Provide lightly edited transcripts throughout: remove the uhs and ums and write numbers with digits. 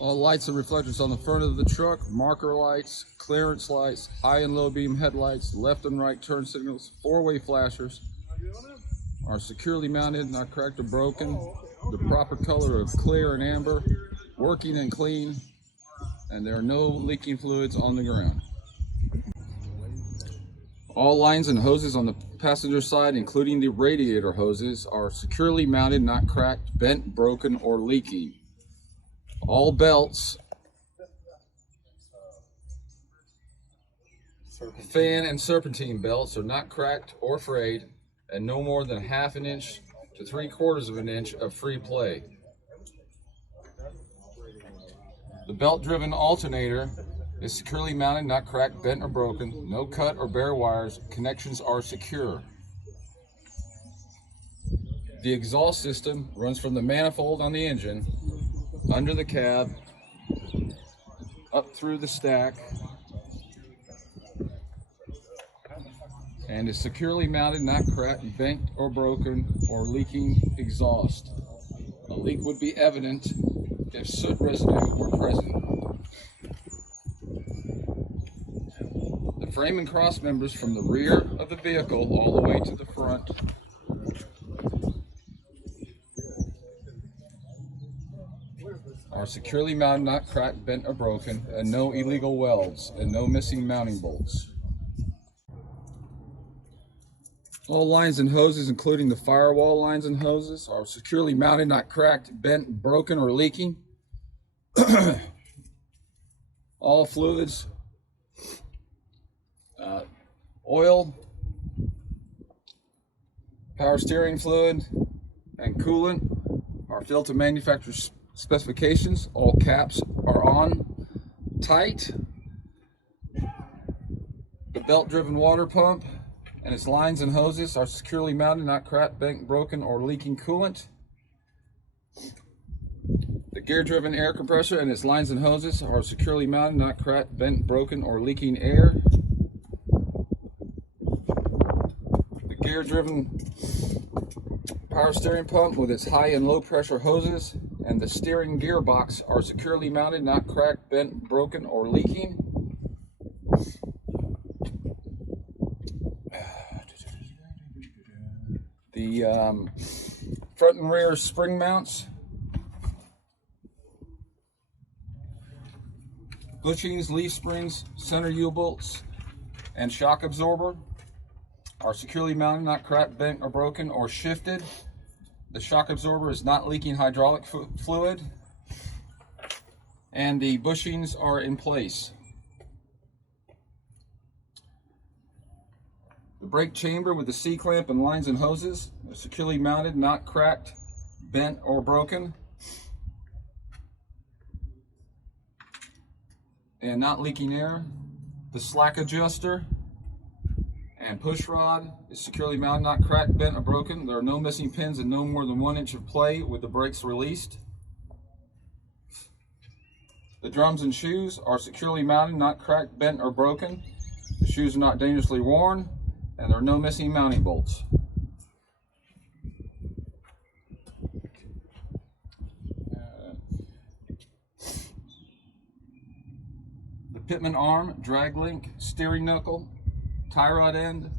All lights and reflectors on the front of the truck, marker lights, clearance lights, high and low beam headlights, left and right turn signals, four-way flashers are securely mounted, not cracked or broken, the proper color of clear and amber, working and clean, and there are no leaking fluids on the ground. All lines and hoses on the passenger side, including the radiator hoses, are securely mounted, not cracked, bent, broken, or leaking. All belts, fan and serpentine belts are not cracked or frayed, and no more than 1/2 inch to 3/4 of an inch of free play. The belt-driven alternator is securely mounted, not cracked, bent, or broken. No cut or bare wires. Connections are secure. The exhaust system runs from the manifold on the engine, under the cab, up through the stack, and is securely mounted, not cracked, bent, or broken, or leaking exhaust. A leak would be evident if soot residue were present. The frame and cross members from the rear of the vehicle all the way to the front are securely mounted, not cracked, bent, or broken, and no illegal welds, and no missing mounting bolts. All lines and hoses, including the firewall lines and hoses, are securely mounted, not cracked, bent, broken, or leaking. All fluids, oil, power steering fluid, and coolant are filled to manufacturer's specifications. All caps are on tight. The belt-driven water pump and its lines and hoses are securely mounted, not cracked, bent, broken, or leaking coolant. The gear-driven air compressor and its lines and hoses are securely mounted, not cracked, bent, broken, or leaking air. The gear-driven power steering pump with its high and low pressure hoses and the steering gearbox are securely mounted, not cracked, bent, broken, or leaking. The front and rear spring mounts, bushings, leaf springs, center U-bolts, and shock absorber are securely mounted, not cracked, bent, or broken, or shifted. The shock absorber is not leaking hydraulic fluid, and the bushings are in place. The brake chamber with the C-clamp and lines and hoses are securely mounted, not cracked, bent, or broken, and not leaking air. The slack adjuster and push rod is securely mounted, not cracked, bent, or broken. There are no missing pins and no more than 1 inch of play with the brakes released. The drums and shoes are securely mounted, not cracked, bent, or broken. The shoes are not dangerously worn, and there are no missing mounting bolts. The Pitman arm, drag link, steering knuckle, tie rod and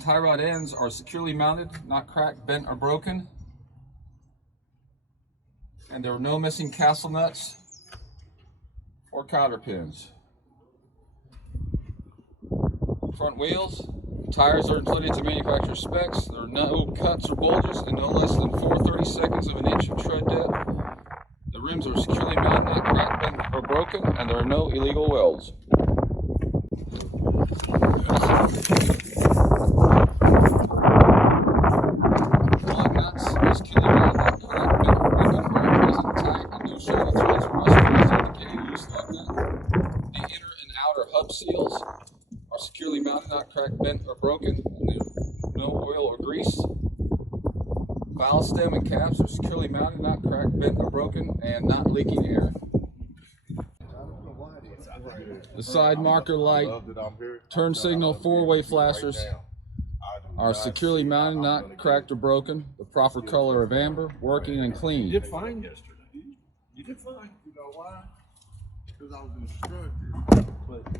tie rod ends are securely mounted, not cracked, bent, or broken. And there are no missing castle nuts or cotter pins. Front wheels, tires are included to manufacturer specs. There are no cuts or bulges and no less than 4/32 of an inch of tread depth. The rims are securely mounted, not cracked, bent, or broken, and there are no illegal welds. Lug nuts are securely mounted, not cracked, bent, or broken, are present tight, and no shiny threads or rust holes indicate a loose lug nut. The inner and outer hub seals are securely mounted, not cracked, bent, or broken, and there's no oil or grease. Valve stem and caps are securely mounted, not cracked, bent, or broken, and not leaking air. The side marker light, turn signal, four-way flashers are securely mounted, not cracked or broken. The proper color of amber, working and clean. You did fine yesterday. You did fine. You know why? Because I was instructed.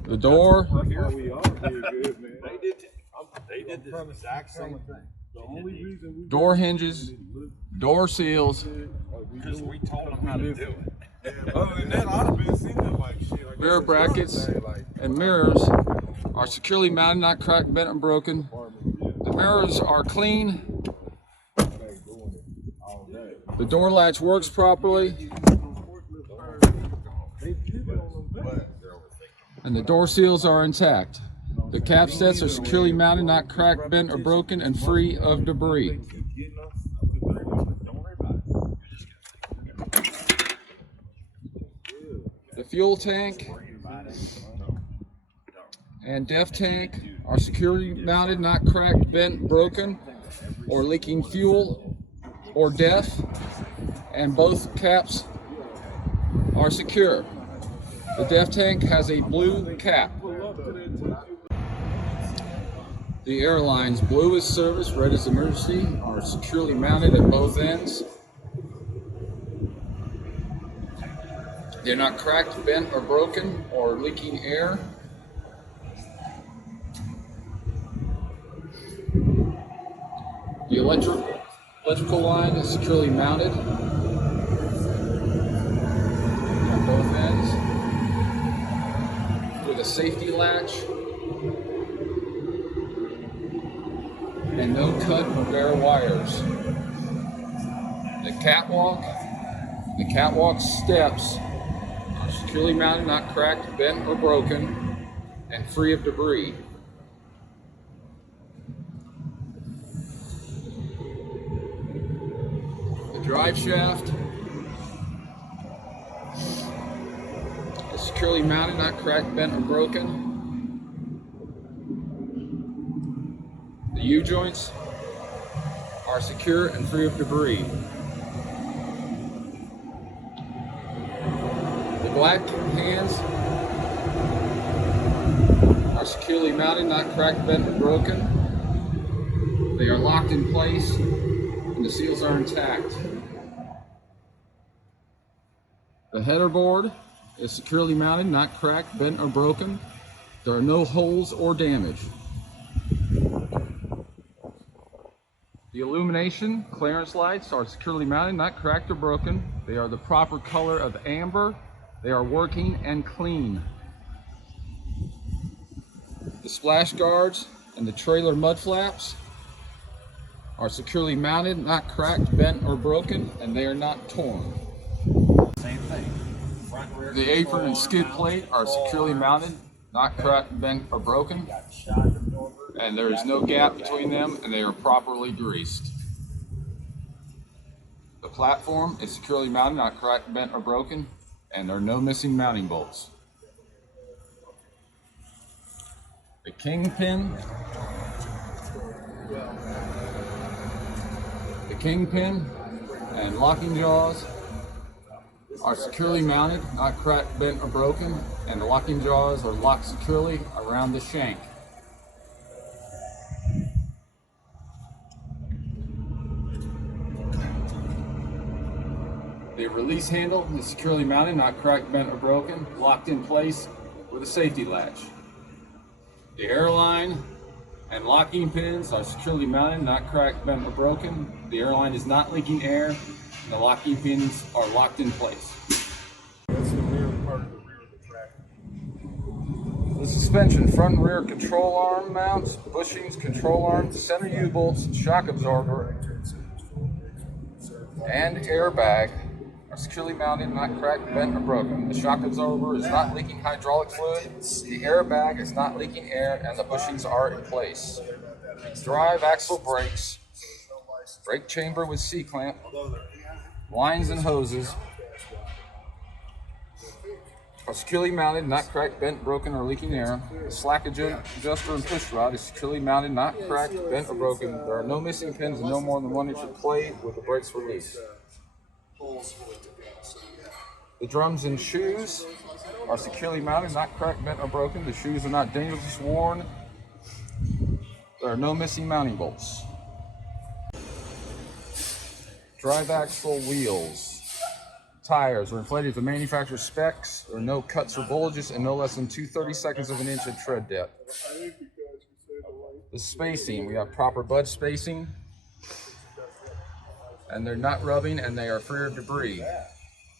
The door, We all did good, man. They did the exact same thing. The only reason we door hinges, door seals, because we told them how to do it. Other than that, I'd have been seeing like shit. Like mirror brackets, and mirrors are securely mounted, not cracked, bent, or broken. The mirrors are clean. The door latch works properly. And the door seals are intact. The capstets are securely mounted, not cracked, bent, or broken, and free of debris. The fuel tank and def tank are securely mounted, not cracked, bent, broken, or leaking fuel or def, and both caps are secure. The def tank has a blue cap. The airlines, blue is service, red is emergency, are securely mounted at both ends. They're not cracked, bent, or broken, or leaking air. The electrical line is securely mounted at both ends with a safety latch and no cut or bare wires. The catwalk steps are securely mounted, not cracked, bent, or broken, and free of debris. The drive shaft is securely mounted, not cracked, bent, or broken. The U-joints are secure and free of debris. The black hands are securely mounted, not cracked, bent, or broken. They are locked in place and the seals are intact. The header board is securely mounted, not cracked, bent, or broken. There are no holes or damage. The illumination clearance lights are securely mounted, not cracked or broken. They are the proper color of amber. They are working and clean. The splash guards and the trailer mud flaps are securely mounted, not cracked, bent, or broken, and they are not torn. Same thing. Front, rear The apron and skid plate are securely mounted, not cracked, bent, or broken, and there is no gap between them, and they are properly greased. The platform is securely mounted, not cracked, bent, or broken, and there are no missing mounting bolts. The kingpin and locking jaws are securely mounted, not cracked, bent, or broken, and the locking jaws are locked securely around the shank. The release handle is securely mounted, not cracked, bent, or broken, locked in place with a safety latch. The airline and locking pins are securely mounted, not cracked, bent, or broken. The airline is not leaking air, and the locking pins are locked in place. That's the rear part of the rear of the track. The suspension, front and rear control arm mounts, bushings, control arms, center U-bolts, shock absorber, and airbag are securely mounted, not cracked, bent, or broken. The shock absorber is not leaking hydraulic fluid, the airbag is not leaking air, and the bushings are in place. Drive axle brakes, brake chamber with C-clamp, lines and hoses are securely mounted, not cracked, bent, broken, or leaking air. The slack adjuster and push rod is securely mounted, not cracked, bent, or broken. There are no missing pins and no more than 1 inch of play with the brakes released. The drums and shoes are securely mounted, not cracked, bent, or broken. The shoes are not dangerously worn. There are no missing mounting bolts. Drive axle wheels. Tires are inflated to manufacturer specs. There are no cuts or bulges and no less than 2/32 of an inch of tread depth. The spacing, we have proper bud spacing, and they're not rubbing and they are free of debris.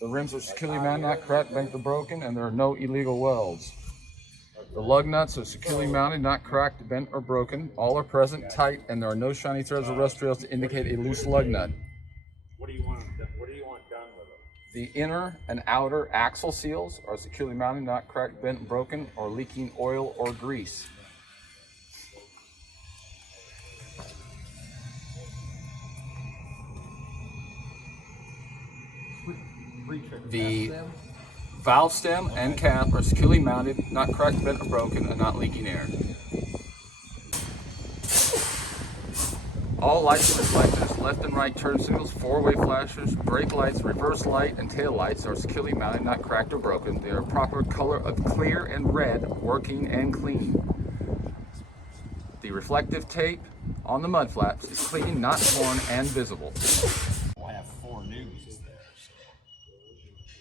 The rims are securely mounted, not cracked, bent, or broken, and there are no illegal welds. The lug nuts are securely mounted, not cracked, bent, or broken. All are present, tight, and there are no shiny threads or rust trails to indicate a loose lug nut. What do you want done with them? The inner and outer axle seals are securely mounted, not cracked, bent, broken, or leaking oil or grease. The valve stem and cap are securely mounted, not cracked, bent, or broken, and not leaking air. All lights and reflectors, left and right turn signals, four-way flashers, brake lights, reverse light, and tail lights are securely mounted, not cracked or broken. They are proper color of clear and red, working and clean. The reflective tape on the mud flaps is clean, not torn, and visible. I have 4 news there.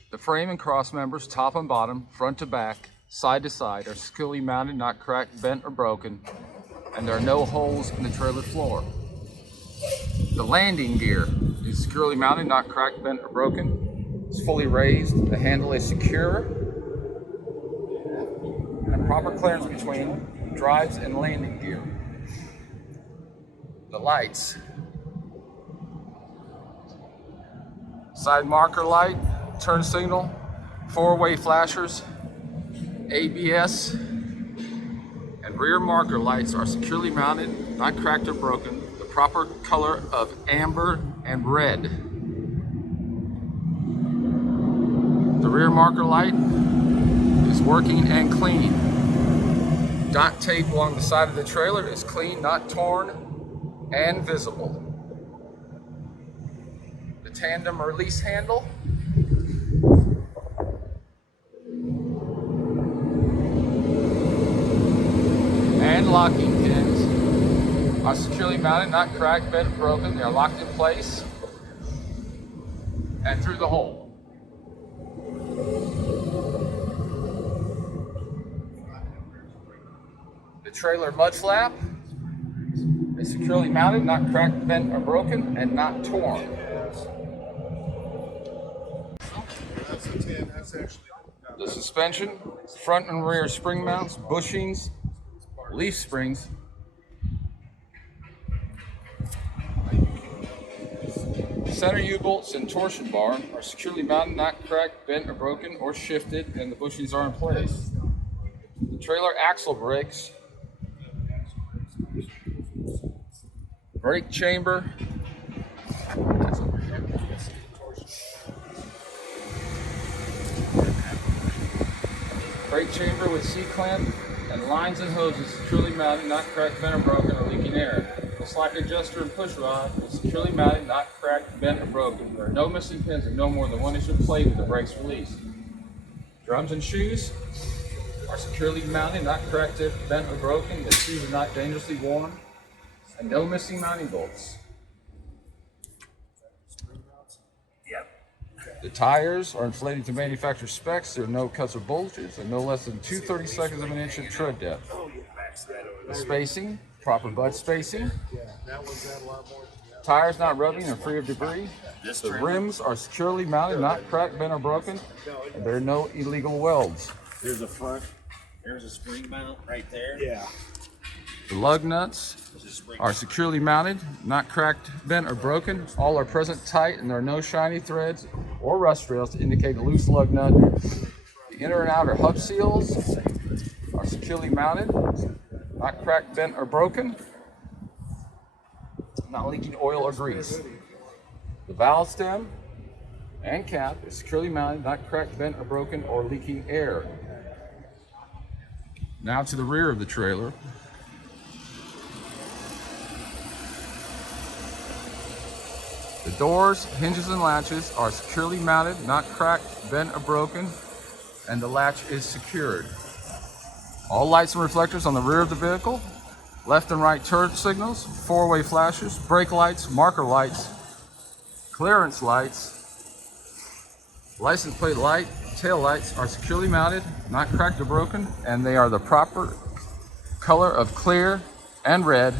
The frame and cross members, top and bottom, front to back, side to side, are securely mounted, not cracked, bent, or broken, and there are no holes in the trailer floor. The landing gear is securely mounted, not cracked, bent, or broken. It's fully raised. The handle is secure, and proper clearance between drives and landing gear. The lights. Side marker light, turn signal, four-way flashers, ABS, and rear marker lights are securely mounted, not cracked or broken. The proper color of amber and red. The rear marker light is working and clean. Dot tape along the side of the trailer is clean, not torn, and visible. The tandem release handle and locking pins are securely mounted, not cracked, bent, or broken. They are locked in place and through the hole. The trailer mud flap is securely mounted, not cracked, bent, or broken, and not torn. The suspension, front and rear spring mounts, bushings, leaf springs, center U-bolts and torsion bar are securely mounted, not cracked, bent, or broken, or shifted, and the bushings are in place. The trailer axle brakes, brake chamber, with C-clamp and lines and hoses securely mounted, not cracked, bent, or broken, or leaking air. The slack adjuster and push rod is securely mounted, not cracked, bent, or broken. There are no missing pins and no more than 1 inch of play with the brakes released. Drums and shoes are securely mounted, not cracked, bent, or broken. The shoes are not dangerously worn, and no missing mounting bolts. The tires are inflated to manufacturer specs. There are no cuts or bulges and no less than 2/32 of an inch of tread depth. The spacing, proper bud spacing. Tires not rubbing and free of debris. The rims are securely mounted, not cracked, bent, or broken. And there are no illegal welds. There's a front, there's a spring mount right there. Yeah. The lug nuts are securely mounted, not cracked, bent, or broken. All are present tight, and there are no shiny threads or rust trails to indicate a loose lug nut. The inner and outer hub seals are securely mounted, not cracked, bent, or broken, not leaking oil or grease. The valve stem and cap is securely mounted, not cracked, bent, or broken, or leaking air. Now to the rear of the trailer. The doors, hinges, and latches are securely mounted, not cracked, bent, or broken, and the latch is secured. All lights and reflectors on the rear of the vehicle, left and right turn signals, four-way flashers, brake lights, marker lights, clearance lights, License plate light, tail lights are securely mounted, not cracked or broken, and they are the proper color of clear and red,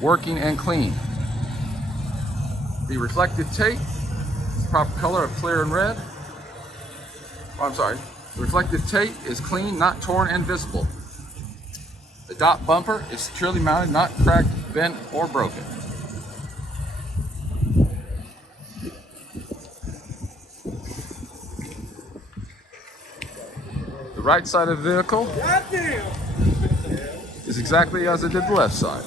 working and clean. The reflective tape, proper color of clear and red. Oh, I'm sorry. The reflective tape is clean, not torn and visible. The dot bumper is securely mounted, not cracked, bent, or broken. The right side of the vehicle is exactly as it did the left side.